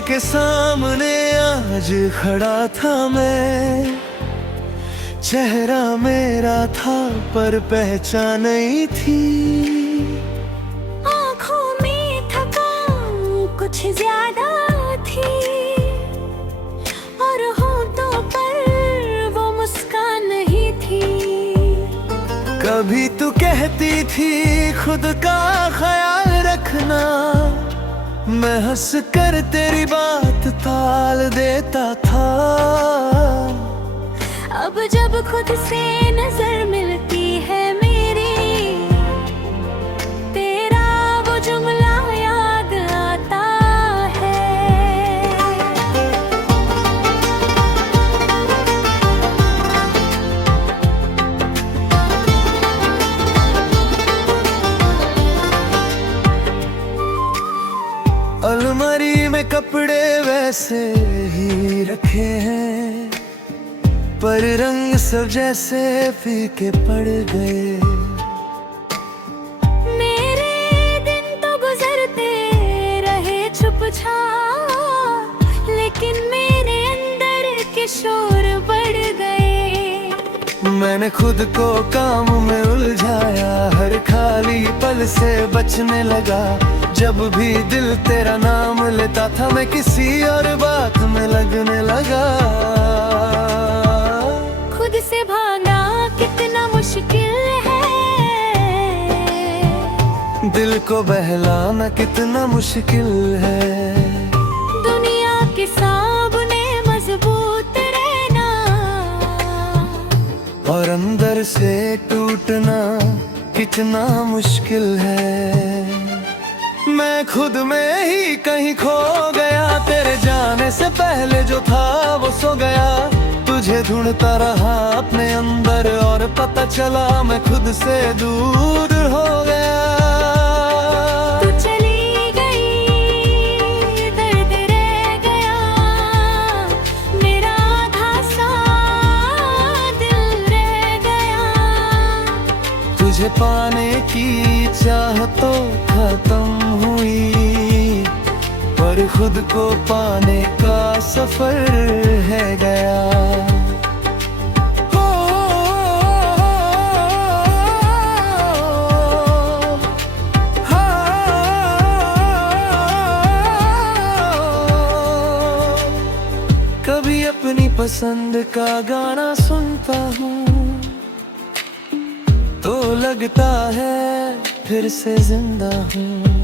के सामने आज खड़ा था मैं, चेहरा मेरा था पर पहचान नहीं थी। आँखों में थकान कुछ ज्यादा थी और होठों पर वो मुस्कान नहीं थी। कभी तू कहती थी खुद का ख्याल रखना, मैं हंस कर तेरी बात टाल देता था। अब जब खुद से नजर मिलती है मेरी, तेरा वो जुमला याद आता है। अलमारी में कपड़े वैसे ही रखे हैं, पर रंग सब जैसे फीके पड़ गए। मेरे दिन तो गुजरते रहे चुपचाप, लेकिन मेरे अंदर के शोर बढ़ गए। मैंने खुद को काम में उलझाया, हर खाली पल से बचने लगा। जब भी दिल तेरा नाम लेता था, मैं किसी और बात में लगने लगा। खुद से भागना कितना मुश्किल है, दिल को बहलाना कितना मुश्किल है। दुनिया के सामने मजबूत रहना और अंदर से टूटना कितना मुश्किल है। मैं खुद में ही कहीं खो गया, तेरे जाने से पहले जो था वो सो गया। तुझे ढूंढता रहा अपने अंदर और पता चला मैं खुद से दूर हो गया। तू चली गई, दर्द रह गया, मेरा आधा सा दिल रह गया। तुझे पाने की चाह तो खत्म हुई, पर खुद को पाने का सफर है गया। कभी अपनी पसंद का गाना सुनता हूँ तो लगता है फिर से जिंदा हूँ।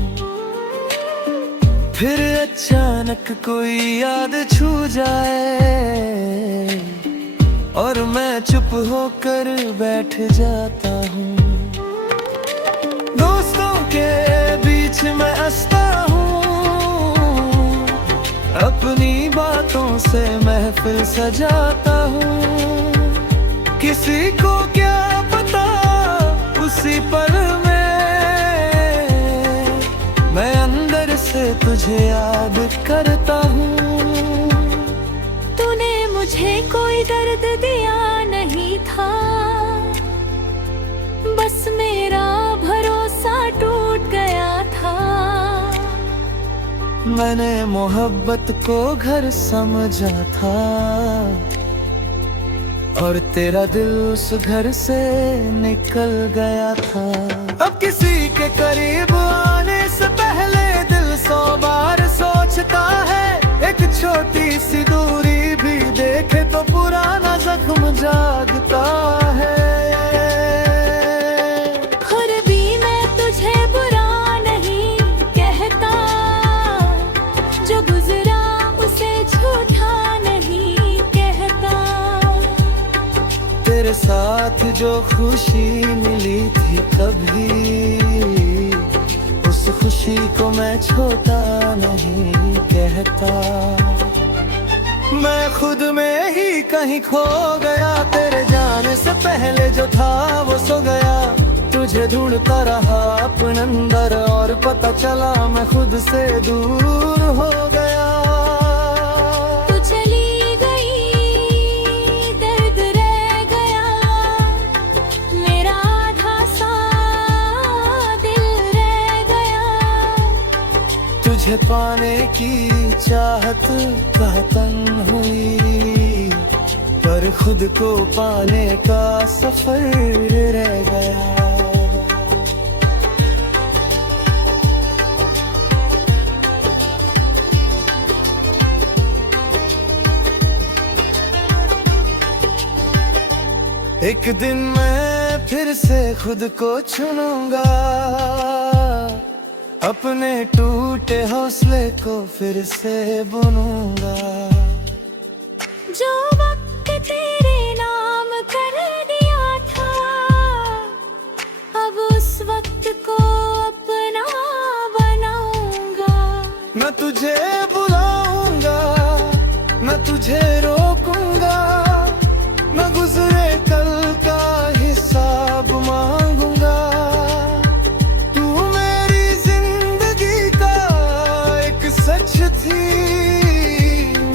फिर अचानक कोई याद छू जाए और मैं चुप होकर बैठ जाता हूँ। दोस्तों के बीच मैं हंसता हूँ, अपनी बातों से महफिल सजाता हूँ। किसी को क्या पता उसी पल में मैं अंदर से तुझे याद करता हूँ। तूने मुझे कोई दर्द दिया नहीं था, बस मेरा भरोसा टूट गया था। मैंने मोहब्बत को घर समझा था और तेरा दिल उस घर से निकल गया था। अब किसी के करीब आने से पहले दिल 100 बार सोचता है। एक छोटी सी दूरी भी देखे तो पुराना जख्म जागता है। और भी मैं तुझे बुरा नहीं कहता, जो गुजरा उसे झूठा नहीं कहता। तेरे साथ जो खुशी मिली थी कभी, उस खुशी को मैं छोटा नहीं कहता। मैं खुद में ही कहीं खो गया, तेरे जाने से पहले जो था वो सो गया। तुझे ढूंढता रहा अपने अंदर और पता चला मैं खुद से दूर हो गया। तू चली गई, दर्द रह गया, मेरा आधा सा दिल रह गया। तुझे पाने की चाहत का तन हुई, पर खुद को पाने का सफर रह गया। एक दिन मैं फिर से खुद को चुनूंगा, अपने टूटे हौसले को फिर से बुनूंगा। जो वक्त तेरे नाम कर दिया था, अब उस वक्त को अपना बनाऊंगा। न तुझे बुलाऊंगा, न तुझे रोकूंगा, न गुजरे कल का हिसाब मांगूंगा। तू मेरी जिंदगी का एक सच थी,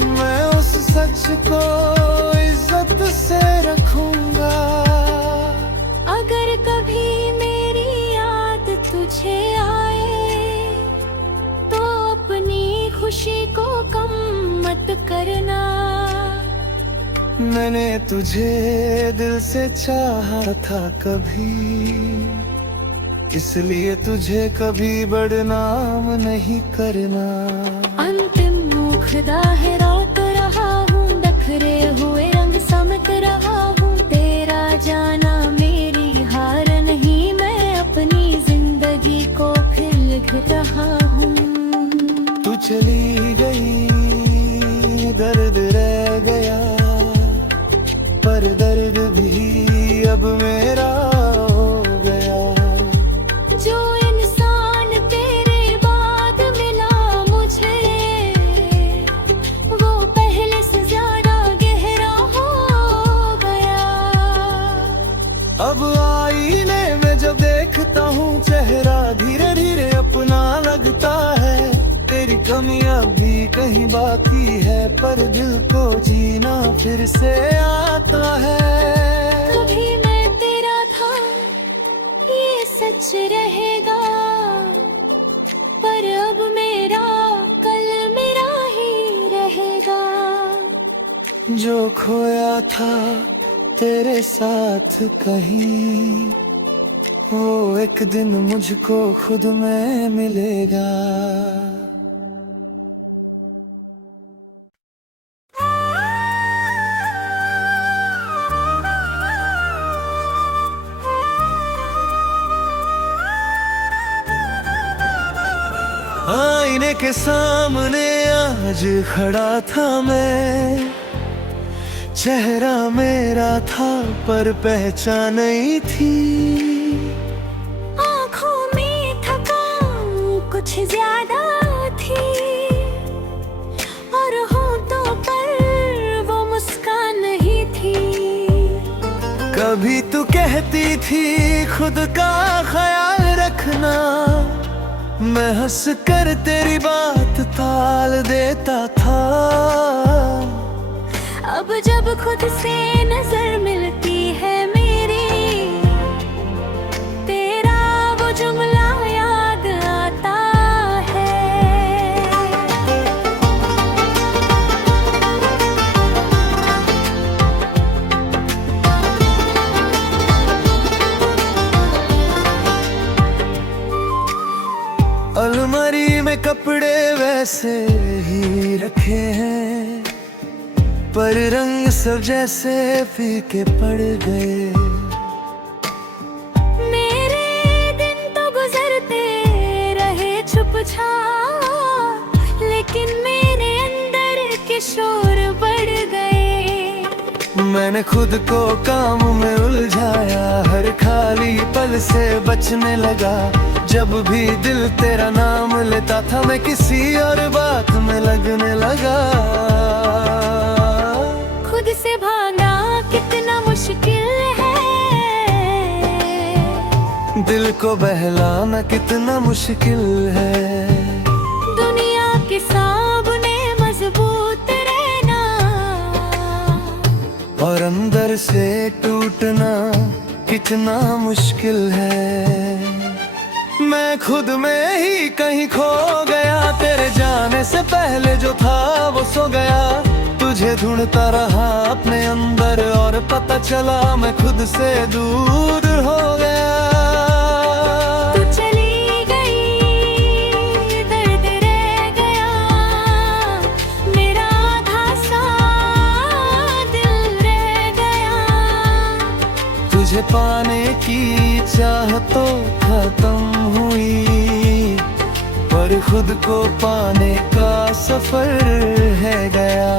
मैं उस सच को इज्जत से रखूंगा। अगर कभी मेरी याद तुझे आए, तो अपनी खुशी को कम मत करना। मैंने तुझे दिल से चाहा था कभी, इसलिए तुझे कभी बदनाम नहीं करना। अंतिम मुखदा है रात रहा हूँ, बिखरे हुए रंग समट रहा हूँ। तेरा जाना मेरी हार नहीं, मैं अपनी जिंदगी को फिर लिख रहा हूँ। तू चली गई, दर्द रह गया, पर दर्द भी अब मेरा हो गया। जो इंसान तेरे बाद मिला मुझे, वो पहले से ज्यादा गहरा हो गया। अब आईने में जब देखता हूँ चेहरा धीरे धीरे अपना लगता है। तेरी कमियां भी कहीं बाकी है, पर दिल को जीना फिर से आता है। कभी मैं तेरा था, ये सच रहेगा, पर अब मेरा कल मेरा ही रहेगा। जो खोया था तेरे साथ कहीं, वो एक दिन मुझको खुद में मिलेगा। आईने के सामने आज खड़ा था मैं, चेहरा मेरा था पर पहचान नहीं थी। आँखों में थकान कुछ ज्यादा थी, और होठों पर वो मुस्कान नहीं थी। कभी तू कहती थी खुद का ख्याल रखना, मैं हंस कर तेरी बात टाल देता था। अब जब खुद से नजर मिलती है मेरी, तेरा वो जुमला याद आता है। अलमारी में कपड़े वैसे ही रखे हैं, पर रंग सब जैसे फीके पड़ गए। मेरे दिन तो गुजरते रहे छुप-छाप, लेकिन मेरे अंदर के शोर बढ़ गए। मैंने खुद को काम में उलझाया, हर खाली पल से बचने लगा। जब भी दिल तेरा नाम लेता था, मैं किसी और बात में लगने लगा। खुद से भागना कितना मुश्किल है, दिल को बहलाना कितना मुश्किल है। दुनिया के सामने मजबूत रहना, और अंदर से टूटना कितना मुश्किल है। मैं खुद में ही कहीं खो गया, तेरे जाने से पहले जो था वो सो गया। तुझे ढूंढता रहा अपने अंदर और पता चला मैं खुद से दूर हो गया। तू चली गई, दर्द रह गया, मेरा आधा सा दिल रह गया। तुझे पाने की चाह तो खत्म हुई, पर खुद को पाने का सफर है गया।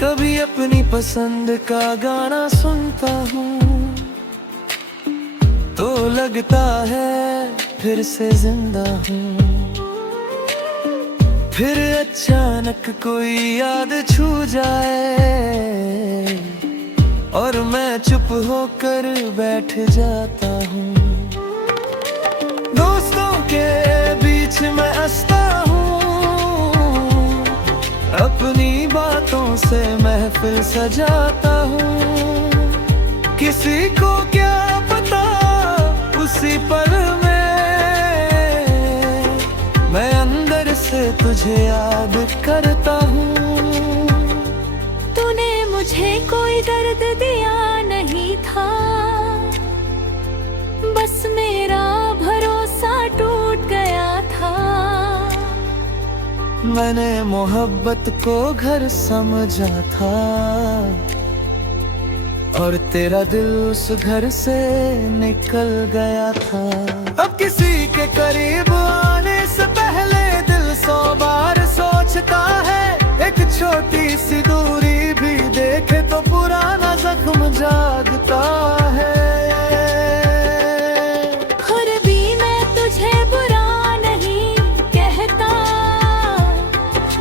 कभी अपनी पसंद का गाना सुनता हूँ तो लगता है फिर से जिंदा हूँ। फिर अचानक कोई याद छू जाए और मैं चुप होकर बैठ जाता हूँ। दोस्तों के बीच मैं हंसता हूँ, अपनी बातों से महफिल सजाता हूँ। किसी को क्या पता उसी पल में मैं अंदर से तुझे याद करता हूँ। तूने मुझे कोई दर्द दिया नहीं था, बस मेरा भरोसा टूट गया था। मैंने मोहब्बत को घर समझा था और तेरा दिल उस घर से निकल गया था। अब किसी के करीब आने से पहले दिल 100 बार सोचता है। एक छोटी सी दूरी भी देखे तो पुराना जख्म जागता है। और भी मैं तुझे बुरा नहीं कहता,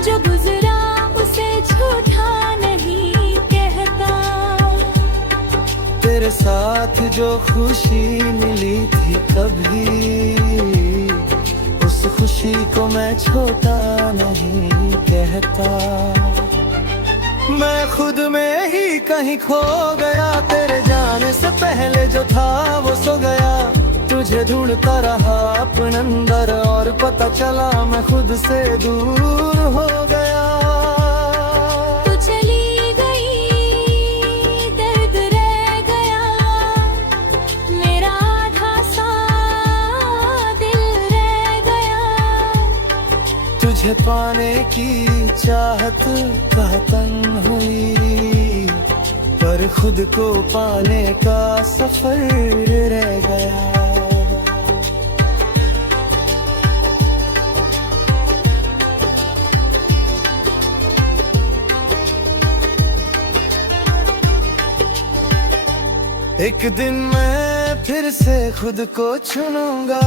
जो गुजरा उसे झूठा नहीं कहता। तेरे साथ जो खुशी मिली थी कभी, उस खुशी को मैं छोटा नहीं कहता। मैं खुद में ही कहीं खो गया, तेरे जाने से पहले जो था वो सो गया। तुझे ढूंढता रहा अपने अंदर और पता चला मैं खुद से दूर हो गया। तू चली गई, दर्द रह गया, मेरा आधा सा दिल रह गया। तुझे पाने की चाहत खत्म हुई, पर खुद को पाने का सफर रह गया। एक दिन मैं फिर से खुद को चुनूंगा,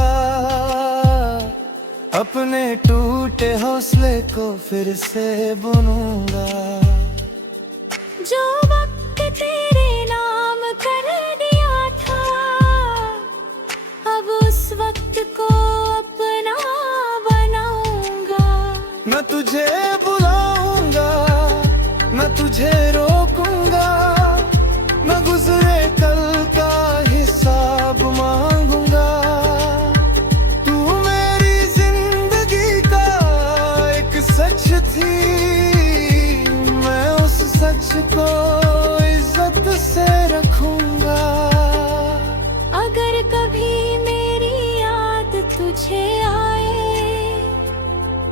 अपने टूटे हौसले को फिर से बुनूंगा। जो वक्त तेरे नाम कर दिया था, अब उस वक्त को अपना बनाऊंगा। मैं तुझे बुलाऊंगा, मैं तुझे रोकूंगा, मैं गुजरे कल का हिसाब मांगूंगा। तू मेरी जिंदगी का एक सच थी, मैं उस सच को इज्जत से रखूंगा। अगर कभी मेरी याद तुझे आए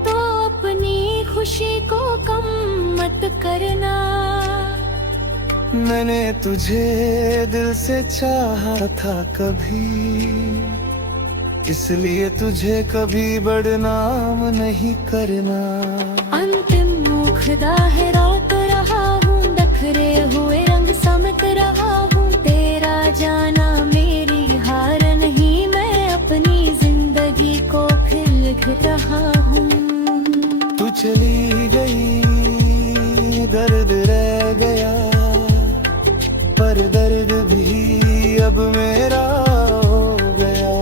तो अपनी खुशी को कम मत करना। मैंने तुझे दिल से चाहा था कभी, इसलिए तुझे कभी बदनाम नहीं करना। अंतिम मुखदा है रात रहा हूँ, दखरे हुए रंग समत रहा हूँ। तेरा जाना मेरी हार नहीं, मैं अपनी जिंदगी को फिर लिख रहा हूँ। तू चली गई, दर्द रह गया, पर दर्द भी अब मेरा हो गया।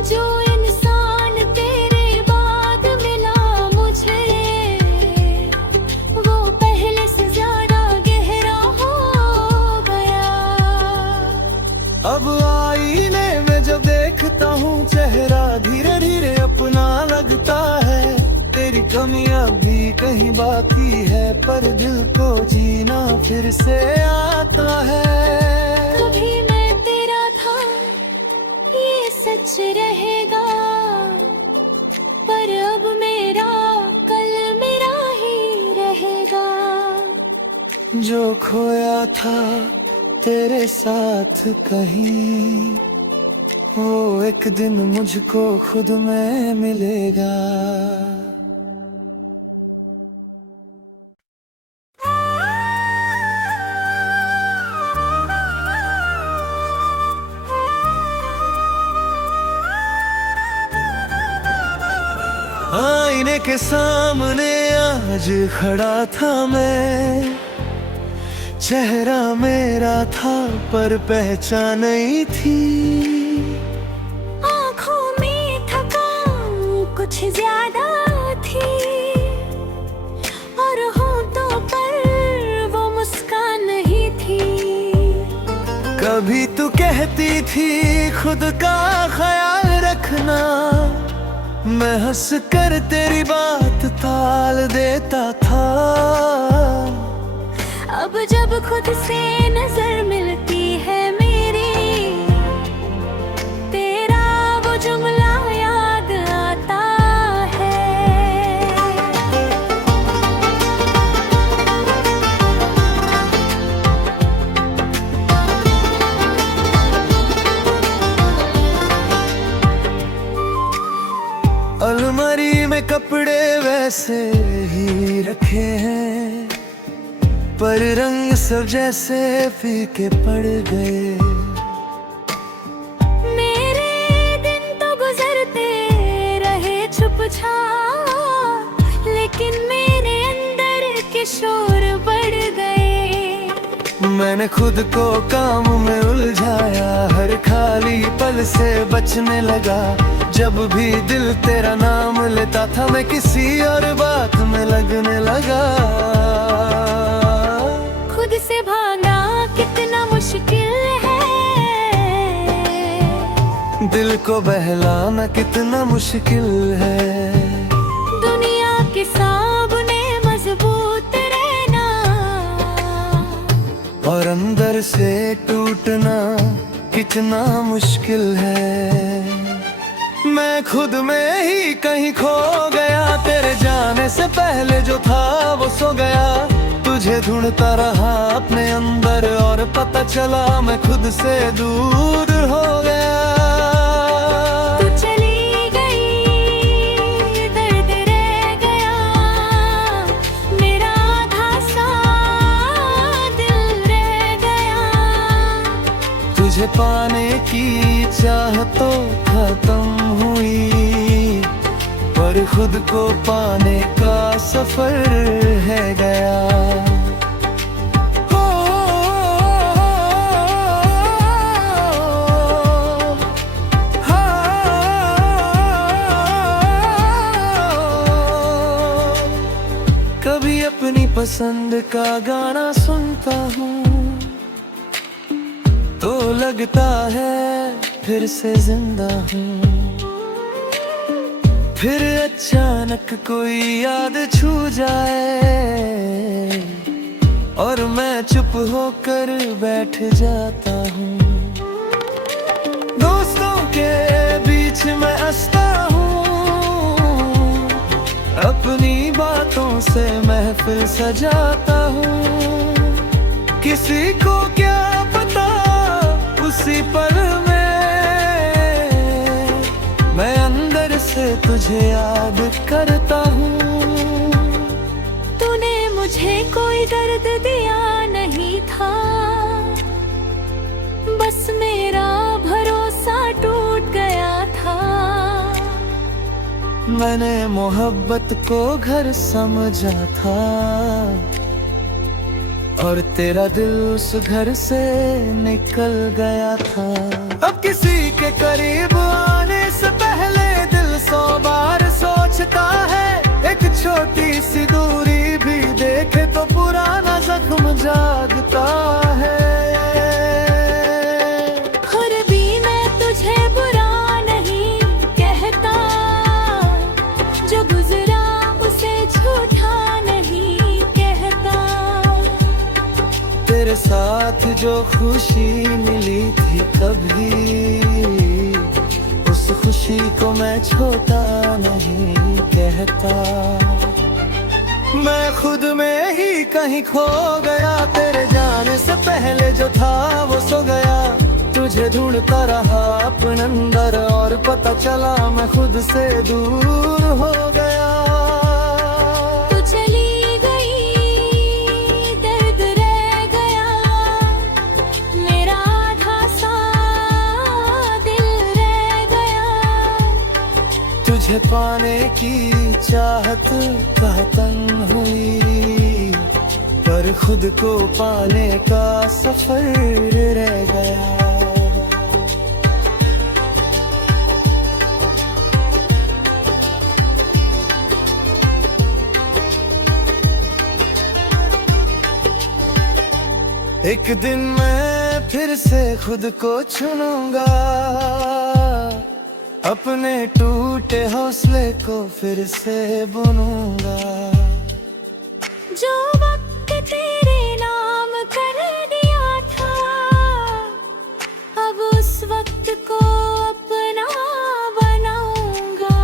जो इंसान तेरे नहीं बाकी है, पर दिल को जीना फिर से आता है। कभी मैं तेरा था ये सच रहेगा, पर अब मेरा कल मेरा ही रहेगा। जो खोया था तेरे साथ कहीं, वो एक दिन मुझको खुद में मिलेगा। आईने के सामने आज खड़ा था मैं, चेहरा मेरा था पर पहचान नहीं थी। आँखों में थकान कुछ ज्यादा थी, और होठों पर वो मुस्कान नहीं थी। कभी तू कहती थी खुद का ख्याल रखना, मैं हंस कर तेरी बात टाल देता था। अब जब खुद से नजर मिलती है मेरी, तेरा वो जुमला याद आता है। अलमारी में कपड़े वैसे ही रखे हैं, पर रंग सब जैसे फीके पड़ गए। मेरे दिन तो गुजरते रहे चुपचाप, लेकिन मेरे अंदर के शोर बढ़ गए। मैंने खुद को काम में उलझाया, हर खाली पल से बचने लगा। जब भी दिल तेरा नाम लेता था, मैं किसी और बात में लगने लगा। खुद से भागना कितना मुश्किल है, दिल को बहलाना कितना मुश्किल है। दुनिया के सामने मजबूत रहना, और अंदर से टूटना कितना मुश्किल है। मैं खुद में ही कहीं खो गया, तेरे जाने से पहले जो था वो सो गया। तुझे ढूंढता रहा अपने अंदर, और पता चला मैं खुद से दूर हो गया। तू चली गई, दर्द रह गया, मेरा आधा सा दिल रह गया। तुझे पाने की चाह तो खत्म हुई, पर खुद को पाने का सफर है गया। कभी अपनी पसंद का गाना सुनता हूँ, तो लगता है फिर से जिंदा हूँ। फिर अचानक कोई याद छू जाए, और मैं चुप होकर बैठ जाता हूँ। दोस्तों के बीच मैं हंसता हूँ, अपनी बातों से महफिल सजाता हूँ। किसी को क्या पता उसी पल में मैं अंदर से तुझे याद करता हूँ। तूने मुझे कोई दर्द दिया नहीं था, बस मेरा भरोसा टूट गया था। मैंने मोहब्बत को घर समझा था, और तेरा दिल उस घर से निकल गया था। अब किसी के करीब आने से पहले दिल 100 बार सोचता है। एक छोटी सी दूरी भी देखे तो पुराना जख्म जागता है। और भी मैं तुझे बुरा नहीं कहता, जो गुजरा उसे झूठा नहीं साथ जो खुशी मिली थी कभी, उस खुशी को मैं छोटा नहीं कहता। मैं खुद में ही कहीं खो गया, तेरे जाने से पहले जो था वो सो गया। तुझे ढूंढता रहा अपने अंदर और पता चला मैं खुद से दूर हो गया। तू चली गई, दर्द रह गया, मेरा आधा सा दिल रह गया। तुझे पाने की चाहत का तंग हुई, पर खुद को पाने का सफर रह गया। एक दिन मैं फिर से खुद को चुनूंगा, अपने टूटे हौसले को फिर से बुनूंगा। जो वक्त तेरे नाम कर दिया था, अब उस वक्त को अपना बनाऊंगा।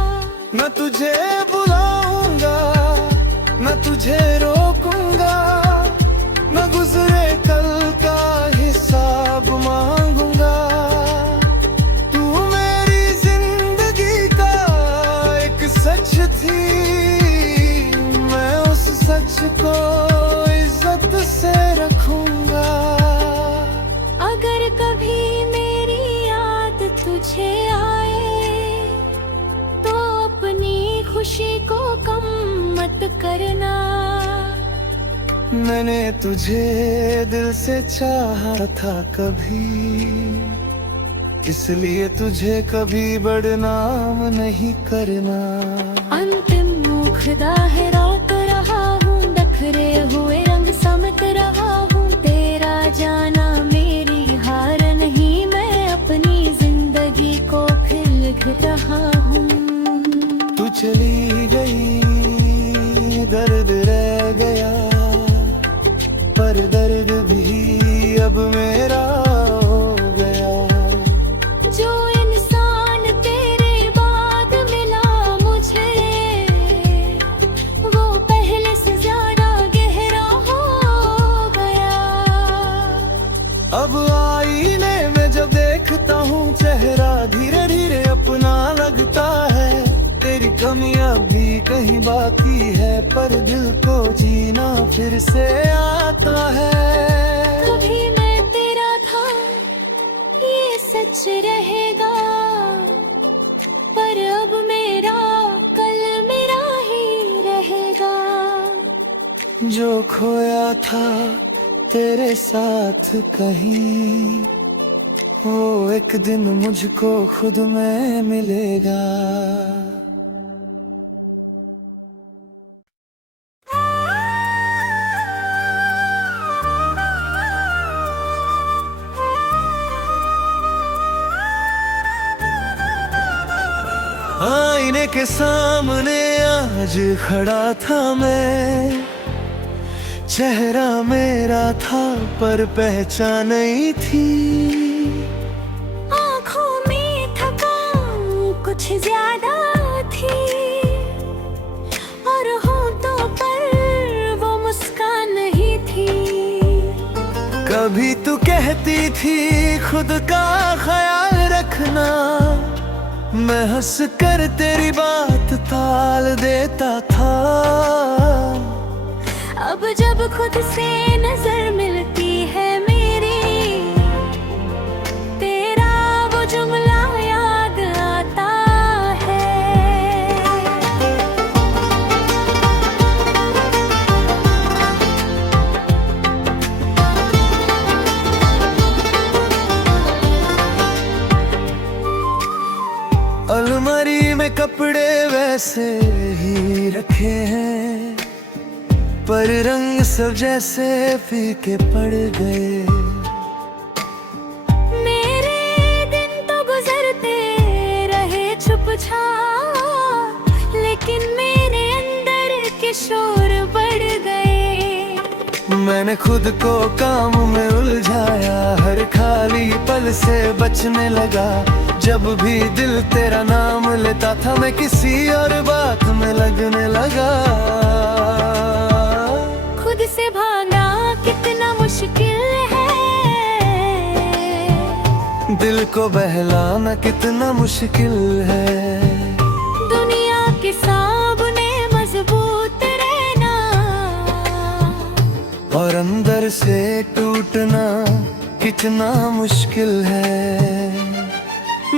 मैं तुझे बुलाऊंगा, मैं तुझे रोकूंगा, मैं गुजरे कल का हिसाब मांगूंगा। तू मेरी जिंदगी का एक सच थी, मैं उस सच को इज्जत से रखूंगा। अगर कभी मेरी याद तुझे आए, तो अपनी खुशी को कम मत करना। मैंने तुझे दिल से चाहा था कभी, इसलिए तुझे कभी बदनाम नहीं करना। अंतिम मुखदा है रात रहा हूँ, बिखरे हुए रंग समत रहा हूँ। तेरा जाना मेरी हार नहीं, मैं अपनी जिंदगी को फिर लिख रहा हूँ। तू चली गई, दर्द रह गया, पर दर्द भी अब मेरा हो गया। जो इंसान तेरे बाद मिला मुझे, वो पहले से ज्यादा गहरा हो गया। अब आईने में जब देखता हूँ चेहरा धीरे धीरे अपना लगता है। तेरी कमियां भी कहीं बाकी है, पर दिल को जीना फिर से आता है। कभी मैं तेरा था, ये सच रहेगा, पर अब मेरा कल मेरा ही रहेगा। जो खोया था तेरे साथ कहीं, वो एक दिन मुझको खुद में मिलेगा। आईने के सामने आज खड़ा था मैं, चेहरा मेरा था पर पहचान नहीं थी। आँखों में थकान कुछ ज्यादा थी, और होठों पर वो मुस्कान नहीं थी। कभी तू कहती थी खुद का ख्याल रखना, मैं हंस कर तेरी बात टाल देता था। अब जब खुद से नजर मिलती है मेरी, तेरा वो जुमला याद आता है। अलमारी में कपड़े वैसे ही रखे हैं, पर रंग सब जैसे फीके पड़ गए। मेरे दिन तो गुजरते रहे छुप-छाप, लेकिन मेरे अंदर के शोर बढ़ गए। मैं मैंने खुद को काम में उलझाया, हर खाली पल से बचने लगा। जब भी दिल तेरा नाम लेता था, मैं किसी और बात में लगने लगा। खुद से भागना कितना मुश्किल है, दिल को बहलाना कितना मुश्किल है। दुनिया के सामने मजबूत रहना और अंदर से टूटना कितना मुश्किल है।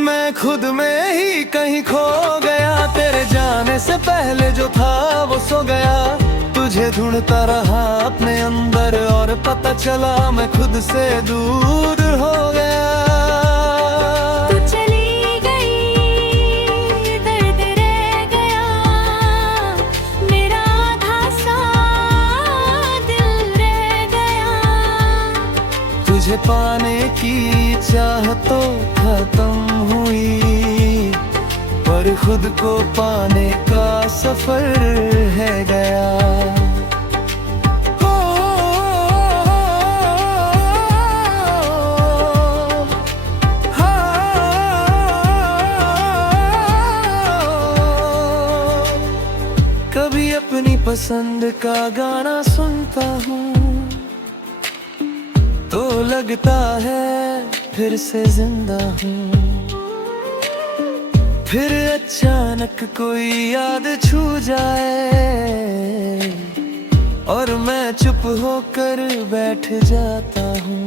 मैं खुद में ही कहीं खो गया, तेरे जाने से पहले जो था वो सो गया। तुझे ढूंढता रहा अपने अंदर और पता चला मैं खुद से दूर हो गया। तू चली गई, दर्द रह गया, मेरा आधा सा दिल रह गया। तुझे पाने की चाह तो खत्म हुई, पर खुद को पाने का सफर है गया। कभी अपनी पसंद का गाना सुनता हूँ तो लगता है फिर से जिंदा हूँ। फिर अचानक कोई याद छू जाए और मैं चुप होकर बैठ जाता हूँ।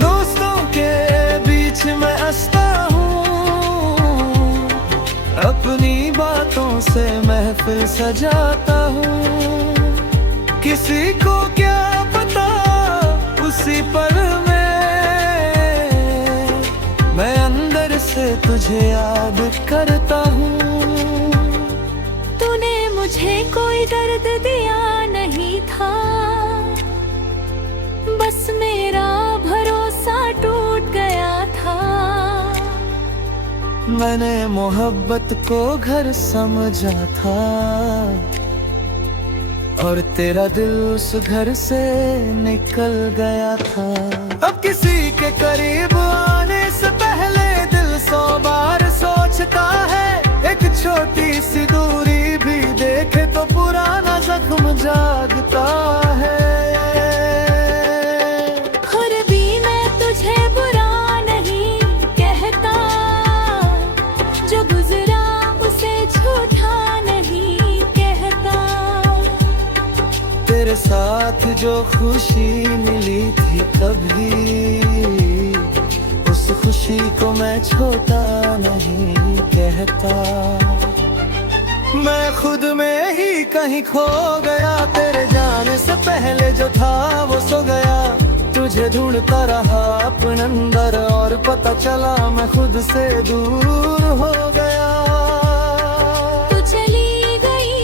दोस्तों के बीच मैं हंसता हूँ, अपनी बातों से महफिल सजाता हूँ। किसी को क्या पता उसी पल में मैं अंदर से तुझे याद करता हूँ। तूने मुझे कोई दर्द दिया नहीं था, बस मेरा भरोसा टूट गया था। मैंने मोहब्बत को घर समझा था और तेरा दिल उस घर से निकल गया था। अब किसी के करीब आने से पहले दिल 100 बार सोचता है। एक छोटी सी दूरी भी देखे तो पुराना जख्म जागता है। और भी मैं तुझे बुरा नहीं कहता, जो गुजरा उसे झूठा नहीं कहता। तेरे साथ जो खुशी मिली थी कभी, उस खुशी को मैं छोटा नहीं कहता। मैं खुद में ही कहीं खो गया, तेरे जाने से पहले जो था वो सो गया। तुझे ढूंढता रहा अपने अंदर और पता चला मैं खुद से दूर हो गया। तू चली गई,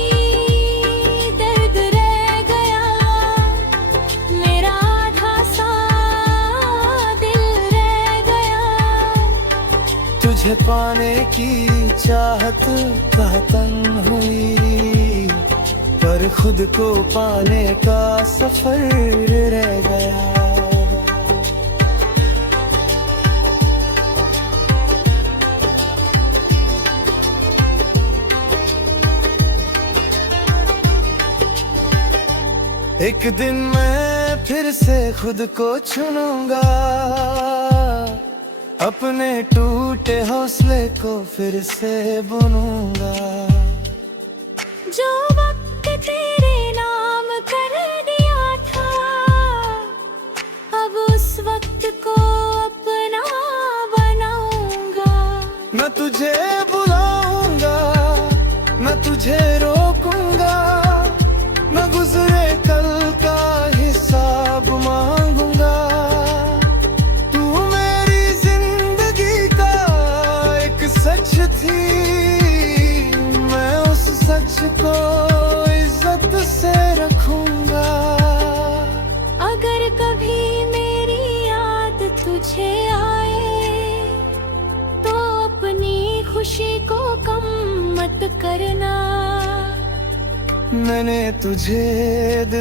दर्द रह गया, मेरा आधा सा दिल रह गया। तुझे पाने की चाहत खत्म हुई, पर खुद को पाने का सफर रह गया। एक दिन मैं फिर से खुद को चुनूंगा, अपने टूटे हौसले को फिर से बुनूंगा। जो वक्त तेरे नाम कर दिया था, अब उस वक्त को अपना बनाऊंगा। मैं तुझे बुलाऊंगा, मैं तुझे रोकूंगा, मैं गुजरे कल का हिसाब मांगूंगा। तू मेरी जिंदगी का एक सच थी, मैं उस सच को इज्जत से रखूंगा। अगर कभी मेरी याद तुझे आए तो अपनी खुशी को कम मत करना। मैंने तुझे